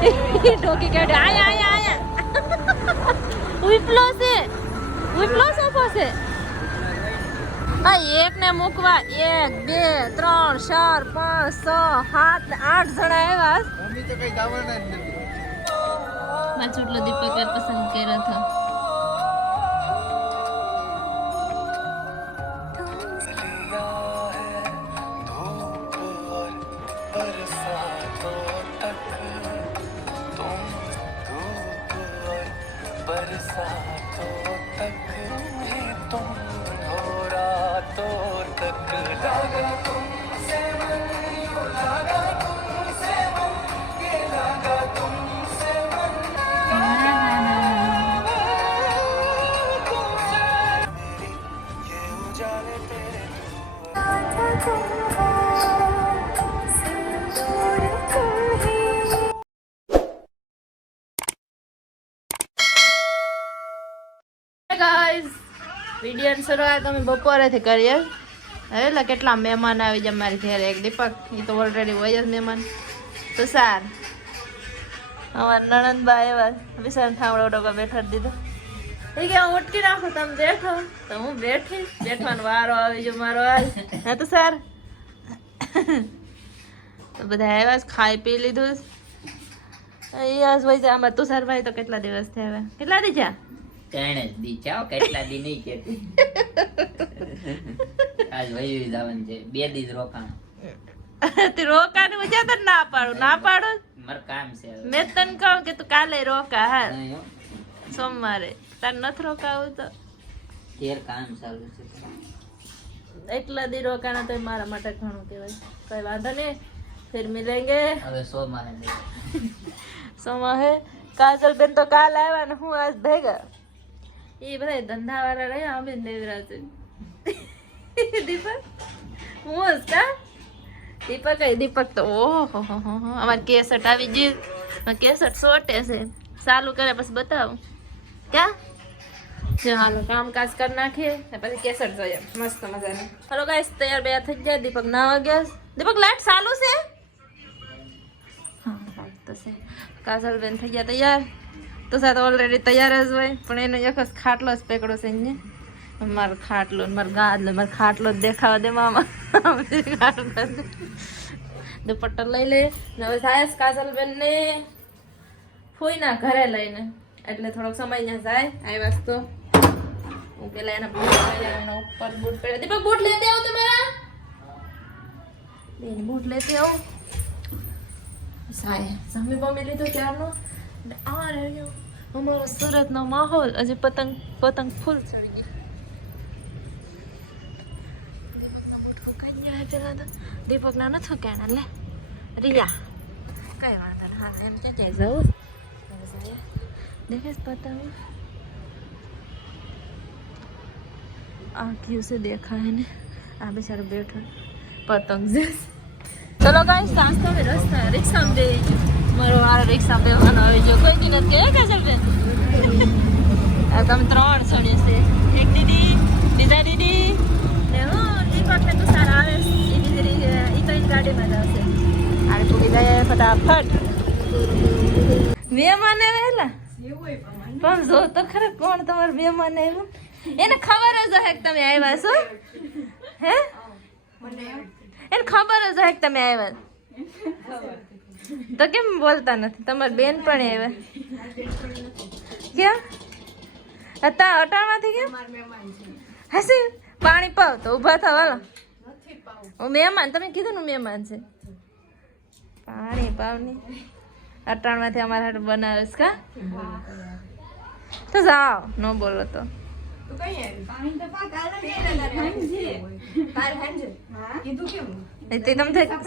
ડોકી કેડે આયા આયા આયા. ઉપલો છે. ઉપલો સોફો છે. આ એક મૂકવા એક બે ત્રણ ચાર પાંચ છ સાત આઠ જણા આવ્યા. મમ્મી તો કઈ ગાવાના જ નથી. મારા ચોટલો દીપક પસંદ કર્યો હતો. વિડીયો શરૂઆત અમે બપોરેથી કરીએ હવે એટલે કેટલા મહેમાન આવી જાય મારી ઘરે? એક દીપક એ તો ઓલરેડી હોય જ મહેમાન. તો સાર અમારા નણંદબા એવા વિશાલ થાવડો ડોકા બેઠા દીધો. એ કે હું ઉટકી નાખું તમે બેઠો. તો હું બેઠી. બેઠવાનો વારો આવી જો મારો આજ હા સાર તો બધા આવ્યા ખાઈ પી લીધું એ આજ હોય આમાં તુષારભાઈ તો કેટલા દિવસ થયા કેટલા દી થયા ત્રણ જ દી. કેટલા દી નહીં કેતી આજ વહી જવાનું છે. બે દી જ રોકાણ. તે મજા તો ના પાડું. ના પાડું? મારું કામ છે મેં તને કહું કે તું કાલે રોકા હા. સોમવારે. તાર નથી રોકાવું તો? ઘેર કામ ચાલુ છે. એટલા દી રોકાણા તો મારા માટે ઘણું કહેવાય. કઈ વાંધો નહીં. ફિર મિલેંગે. હવે સોમવારે દે. કાજલ બેન તો કાલ આવ્યા ને હું આજ ભેગા. એ બધા ધંધા વાળા રહ્યા અમે નેવરા છે દીપક હું જ કા દીપક કઈ દીપક તો ઓહો હો હો હો અમારે કેસટ આવી ગઈ કેસટ સોટે છે ચાલુ કરે પછી બતાવું ક્યાં જો હાલો કામકાજ કરી નાખીએ ને પછી કેસટ જોઈએ મસ્ત મજાની હલો ગાઈસ તૈયાર બે થઈ ગયા દીપક નાવા ગયા દીપક લાઈટ ચાલુ છે હા લાઈટ તો છે કાજલ બેન થઈ ગયા તૈયાર તો સાથે ઓલરેડી તૈયાર જ હોય. પણ એનો એક જ ખાટલો જ પેકડો છે ને મારો ખાટલો મારો ગાદલો, મારો ખાટલો જ દેખાવા દે મામા. દુપટ્ટો લઈ લે. ને હવે સાયસ કાજલબેનને ફોઈના ઘરે લઈને. એટલે થોડોક સમય ત્યાં જાય. આવ્યા તો. હું પેલા એના બૂટ પહેર્યા ઉપર બૂટ પહેર્યા. દીપક બૂટ લેતે આવો તમારા બેન બૂટ લેતે આવો. સાય સામે બમી લીધો ત્યારનો ને આ રહ્યો અમારો સુરતનો માહોલ હજી પતંગ પતંગ ફૂલ ચડી ગયા. પેલા તો. દીપકના નથી કહેણા લે. રિયા. કઈ વાંધો ને હા, એમ ક્યાં જાય, જવું? દેખાય પતંગ. આ ક્યુ છે દેખાય ને? આ બિચારો બેઠો. પતંગ છે. ચલો ગાઈસ સાંજ તો રસ્તા, રિક્ષામાં બેસી મારો વારો રિક્ષા બેવાનો આવી જો કોઈ દી નથી કે કાજલ બેન. આ તમે ત્રણ છોડી છે. એક દીદી બીજા દીદી. ને હું દીપક ને તો સારા આવે. એ બીજી ઈ તો ઈ ગાડીમાં જ આવશે. આ પૂરી જાય ફટાફટ મહેમાન આવેલા પણ જો તો ખરા કોણ તમારા મહેમાન આવ્યું? એને ખબર જ હે કે તમે આવ્યા છો. હે? એને ખબર જ હે કે તમે આવ્યા. તો કેમ બોલતા નથી? તમારી બેન પણ આવ્યા ક્યાં? હતા અટાણમાંથી કેમ હસી પાણી પાવ તો ઊભા થવા વાલો હું મહેમાન. તમે કીધું ને મહેમાન છે. પાણી પાવની. અટાણમાંથી અમારા હાટ બનાવીશ કા? તો જાઓ. ન બોલો તો. એ કે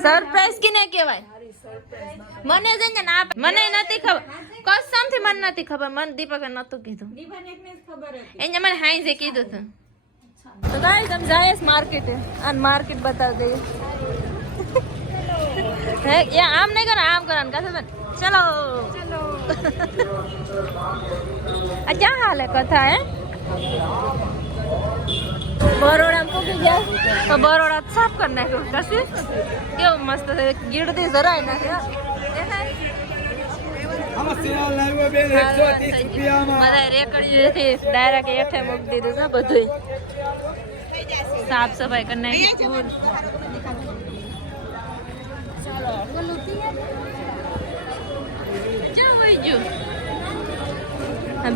સરપ્રાઈઝ કિને કહેવાય? મને જ ને ના મને નથી ખબર કસમ થી મને નથી ખબર મને દીપકે નતું કીધું એને મને હાઈ જે કીધું હતું તો ગાઈસ આમ જાય માર્કેટ આ માર્કેટ બતાવ દઈએ હે યા આમ નહીં કરો આમ કરવાનું કાસે બેન ચલો ચલો આ ક્યાં હાલ હે કથા હે બરોડા મૂકી ગયા તો બરોડા સાફ કરી નાખ્યું. કશે? કેવું મસ્ત છે. ગીરદી જરાય નથી સાફ સફાઈ કરી નાખી.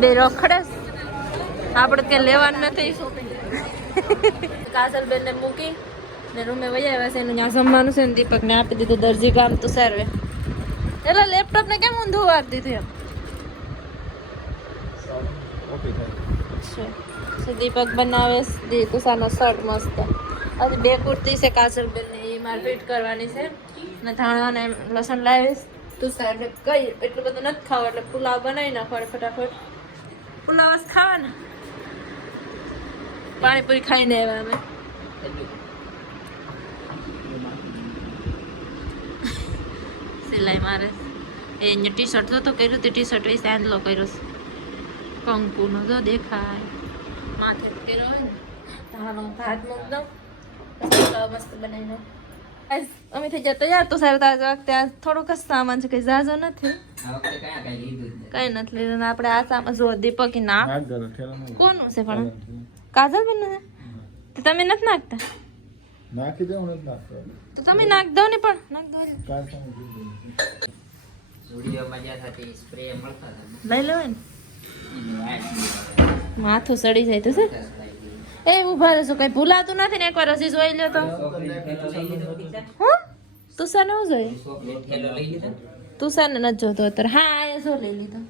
બે રખડે આપણે કે લેવાનું નથી. કાજલ બેન ને મૂકી ને રૂમે વહી આવ્યા છે એનું ત્યાં જમવાનું છે ને દીપક ને આપી દીધું દરજી કામ તો સર્વે. એટલે લેપટોપ ને કેમ ઊંધું આપી દીધું એમ? દીપક બનાવે દી તુષારનો શર્ટ મસ્ત. અને બે કુર્તી છે કાજલ બેન ને એ મારે ફિટ કરવાની છે. ને ધાણા ને લસણ લાવીશ તુષાર ને કઈ? એટલું બધું નથી ખાવ, એટલે પુલાવ બનાવી નાખો ફટાફટ. પુલાવ જ ખાવાના. પાણીપુરી ખાઈને આવ્યા અમે. સિલાઈ મારે. એ ટી શર્ટ તો કર્યું તે ટી શર્ટ એ સેન્ડલો કર્યો કંકુનો તો દેખાય. માથે કર્યો હોય ને તારો ભાત મૂક દઉં. મસ્ત બનાવી દઉં અમે થઈ જાય તૈયાર તો સારું તાજ વખતે આ થોડોક જ સામાન છે કઈ ઝાઝો નથી. કઈ નથી લીધું આપણે આ સામાન જો દીપકી ના કોનું છે પણ? કાજલ બેન તો તમે નથી નાખતા? નાખી દેવું નથી નાખતા. તો તમે નાખ દો ને પણ. નાખ દો થતી સ્પ્રે મળતા લઈ લો ને. માથું સડી જાય તો સર એ ઊભા રહેશો કઈ ભૂલાતું નથી ને એકવાર હજી જોઈ લ્યો તો. નવું હું? તુષાર ને હું જોયું ચોકલેટ થેલો લઈ લીધો તુષાર ને નથી જોતો અત્યારે. હા આ જો લઈ લીધો.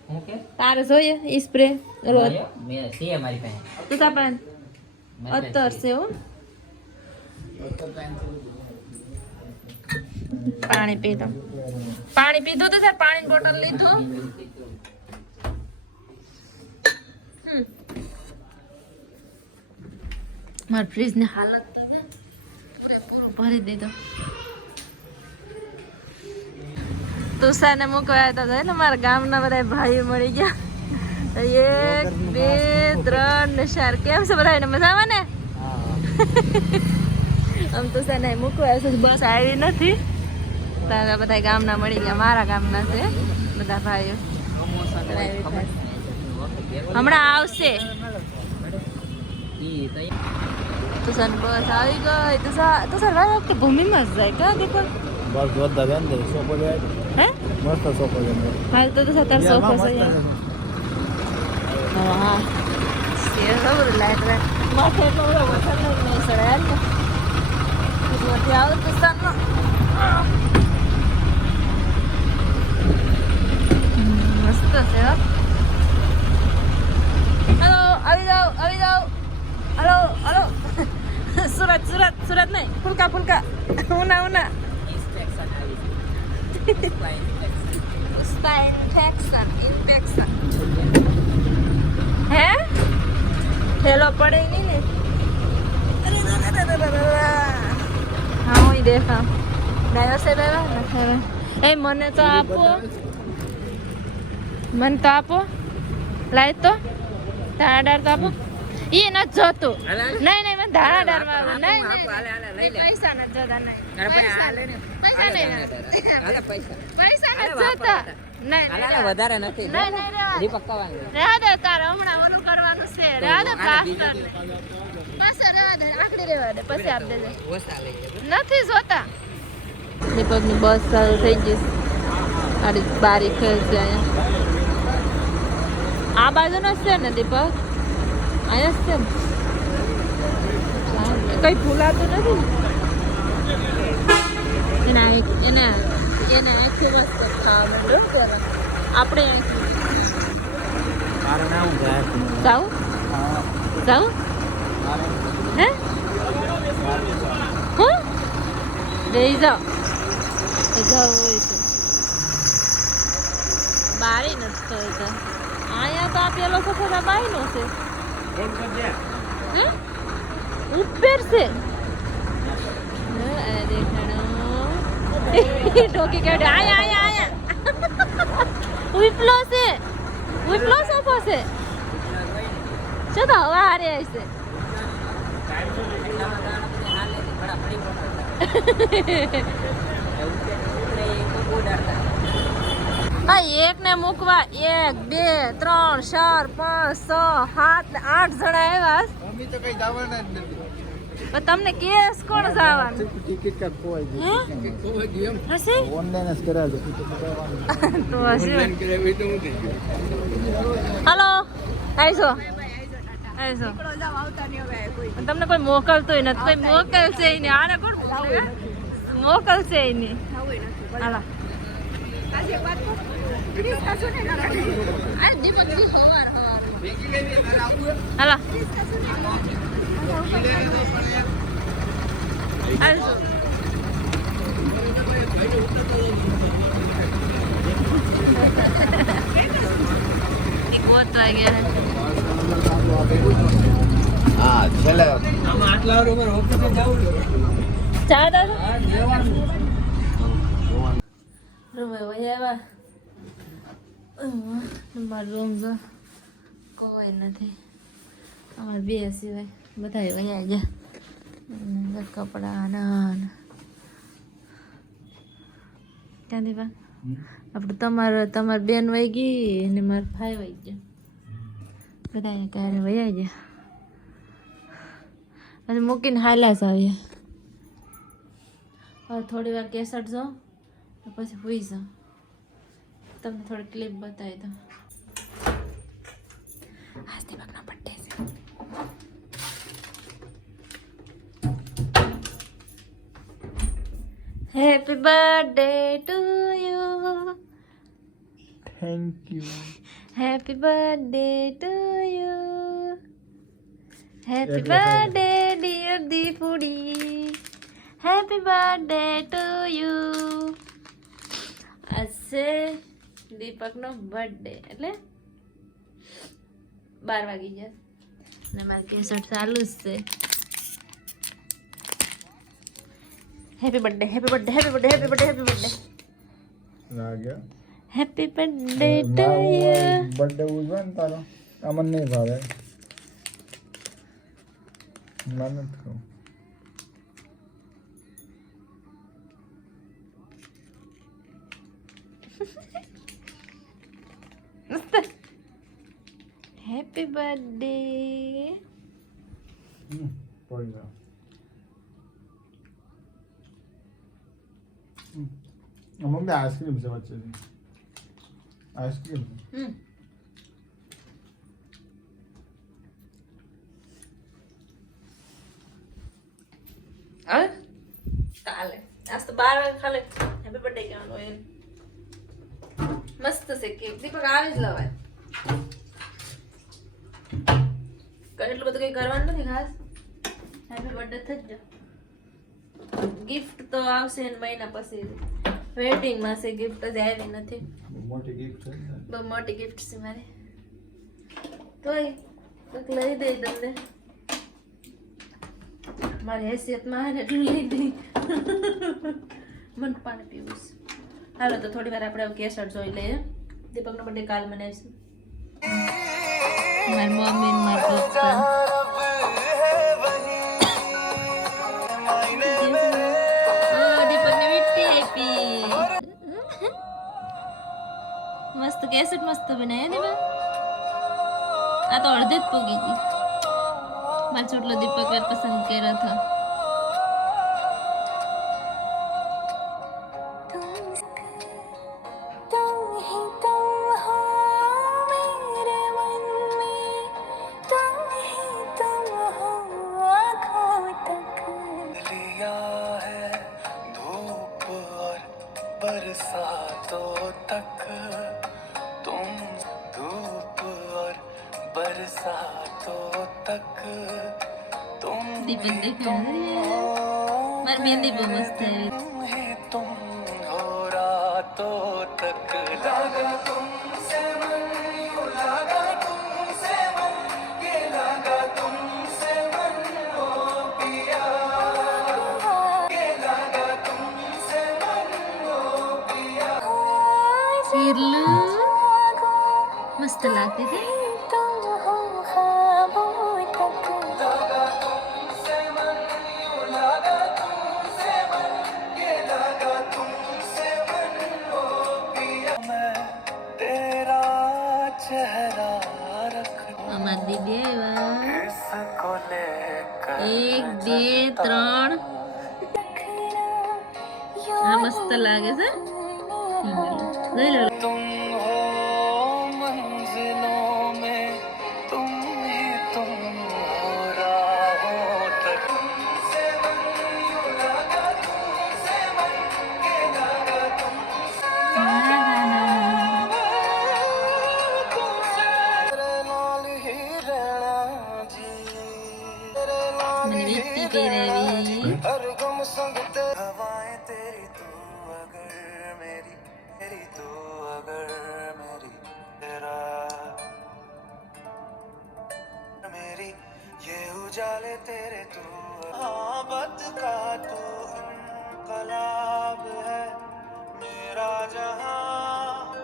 તારે જોઈએ ઈ સ્પ્રે રોજ. તું પણ મારી અત્તર છે હો. પાણી પીધો પાણી પીધું તો સર પાણી બોટલ લીધું? મારા ફ્રીજની હાલત તો પૂરેપૂરું ભરી દીધો. તુષારને મૂકવા આવ્યા હતા ને મારા ગામના બધા ભાઈઓ મળી ગયા. એક બે ત્રણ ને ચાર. કેમ છે બધા મજામાં ને? આમ તો ને મૂકવા આવ્યા છે બસ આવી નથી. તારા બધા ગામના મળી ગયા મારા ગામના છે બધા ભાઈઓ. હમણાં આવશે. ઈ તુષાર બસ આવી ગઈ. તુષાર તુષાર ભાઈ વખતે ભૂમિમાં જ જાય કા દીપક બસ જોરદાર બેન દે સોપો લે હે મસ્ત સોપો લે હાલ તો તુષાર તાર સોફો છે હા શેર ખબર લાઈટ રે માથે એટલો બધો વરસાદ નહીં સડે યાર ને બધું આવે તુષારનો હમ, મસ્ત છે હો હેલો આવી જાઓ આવી જાઓ હલો હલો સુરત સુરત સુરત નહીં ફુલકા ફુલકા Una Una Pusta infection, infection. હે? થેલો પડે નહીં ને? હા હું દેખા ડાયો છે બેવા નથી એ મને તો આપો. મને તો આપો. લાય તો. ધાણા તો આપો. એ નથી જોતું નહીં નહીં મને ધાણા ડાર નહીં નહીં પૈસા નથી જોતા નહીં. પૈસા નહીં. પૈસા. નથી જોતા. નહીં. વધારે નથી. દીપક કવાનું તારે હમણાં ઓલું કરવાનું છે. આકડી દે પછી આપ દેજે નથી જોતા. દીપકની બસ ચાલુ થઈ ગઈ આડી બારી ખેલ છે અહીંયા. આ બાજુનો છે ને દીપક? અહીંયા છે ને? કઈ ભૂલાતું નથી એના એના એના આંખે મસ્ત ખાવા માંડ્યો ત્યારે આપણે જાઉં જાઉં હે? હું? જાઓ. જાવ હોય તો. બારી નથી થયું તો. અહીંયા તો આ પેલો સફેદ આ બાઈનો છે હે? દેખાણો ઢોકી કાઢે આયા આયા આયા. ઉપલો છે ઉપલો સોફો છે શું તો હવા હારે હશે એક ને મૂકવા એક બે ત્રણ ચાર પાંચ છ સાત ને આઠ જણા આવ્યા અમે તો કઈ જવાના જ નથી. તમને કેસ કોણ જવાનું? ટિકિટ કાઢ ખોવાઈ હે? હસી ઓનલાઈન જ કરાવજો તો હસી હાલો આવીશો. આવીશો. તમને કોઈ મોકલતું નથી. કોઈ મોકલશે નહીં. આને કોણ મોકલશે એની નહીં. હાલો. હાલો આવીશો એક ગોતવા ગયા હા છેલ્લે ચા દાદા રૂમે વહી આવ્યા મારો રૂમ જો કોઈ નથી. અમારે બે સિવાય બધા વયા ગયા કપડાં ના ક્યાંથી બા આપણે તમારે તમારી બેન વહી ગઈ અને મારા ભાઈ વહી ગયા. બધા ક્યારે વહી ગયા. અને મૂકીને હાલ્યા જ આવ્યા હવે થોડી વાર કેસટ જો પછી હોઈ જાઓ તમને થોડી ક્લિપ બતાવી દઉં. આજ દીપકનો બર્થડે છે. Happy birthday to you thank you happy birthday to you happy એટલે ખાઈ બર્થડે ડિયર દીપુડી હેપી બર્થડે ટુ યુ આજે દીપકનો બર્થડે એટલે બાર વાગી ગયા. અને મારે કેસટ ચાલુ જ છે. Happy birthday happy birthday happy birthday happy birthday happy birthday લાગ્યા happy birthday to you birthday ઉજવા ને તારો અમને નહીં ભાવે. ના નથી ખાવું હેપી બર્થડે હમ, પડી જાઓ હમ. આ મમ્મી આઈસ્ક્રીમ છે વચ્ચેથી આઈસ્ક્રીમ હમ હવે કાલે આજ તો બાર વાગે ખાલી હેપી બર્થડે કહેવાનું હોય એમ. મસ્ત છે કેક દીપક આવી જ લવાય કઈ એટલું બધું કઈ કરવાનું નથી ખાસ. હેપી બર્થડે થઈ જ ગિફ્ટ તો આવશે ને મહિના પછી. વેટિંગમાં છે ગિફ્ટ જ આવી નથી. મોટી ગિફ્ટ છે. બહુ મોટી ગિફ્ટ છે મારી. તોય કંઈક લઈ દઈ તમને. મારી હેસિયતમાં આવે ને એટલું લઈ દઈ. મને પાણી પીવું છે. હાલો તો થોડી વાર આપણે કેસર જોઈ લઈએ. દીપકનો બર્થડે કાલ મનાવીશું. મારી મમ્મી ને મારા પપ્પા આ દીપકને મીઠી આપી મસ્ત કેસેટ મસ્ત બનાવ્યા ને બા આ તો અડધે જ પૂગી किती मस्त है। तुम हो तक मस्त लाते ते અમાર દીદી આવ્યા. એક બે ત્રણ. આ મસ્ત લાગે છે. લઈ લો. जाले तेरे तो। हाँ, तू। आबद का तू इनकलाब है। मेरा जहाँ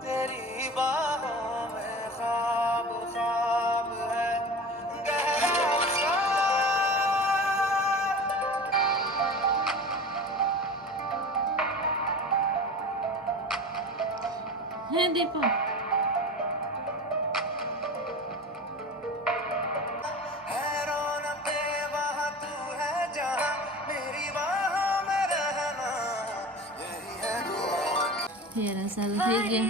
तेरी बाहों में खाब खाब है। गहरा है दीपा ચાલુ થઈ ગયું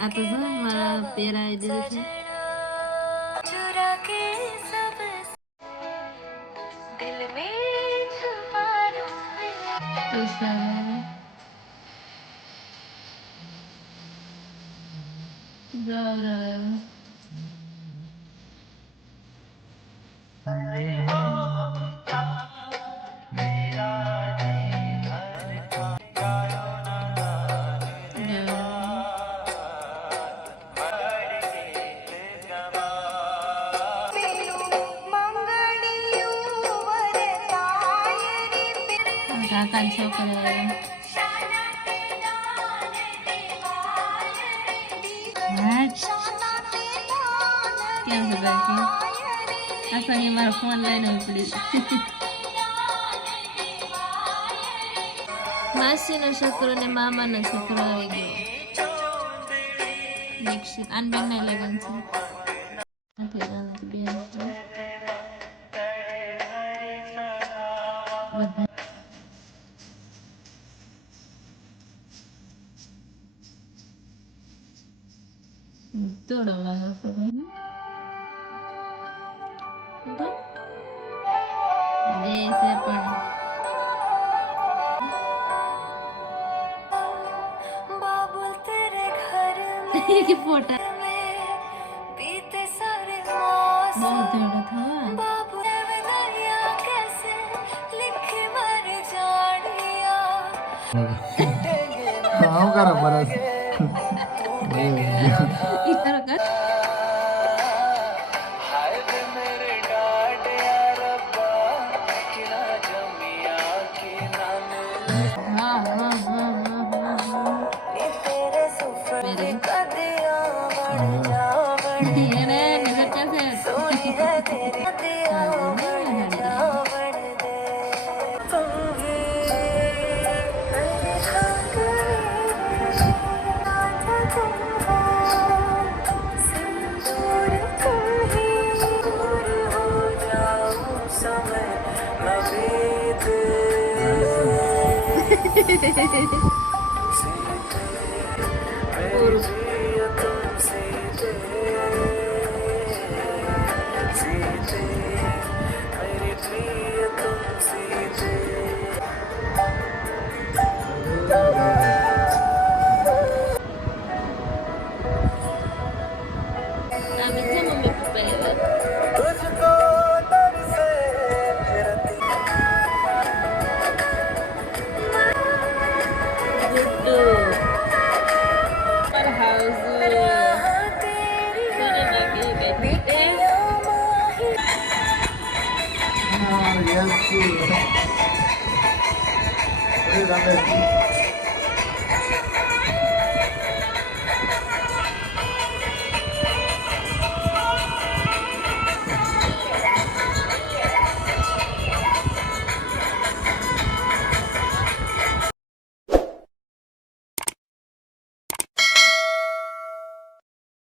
આ તો શું મારા પહેરાવી દીધું છે. misafirlerim. Evet. Yazı belki. Online ઉપડી માસીનો છોકરો ને મામાનો છોકરો આવી ગયો આવું કરો બરાબર 对，对，对，对。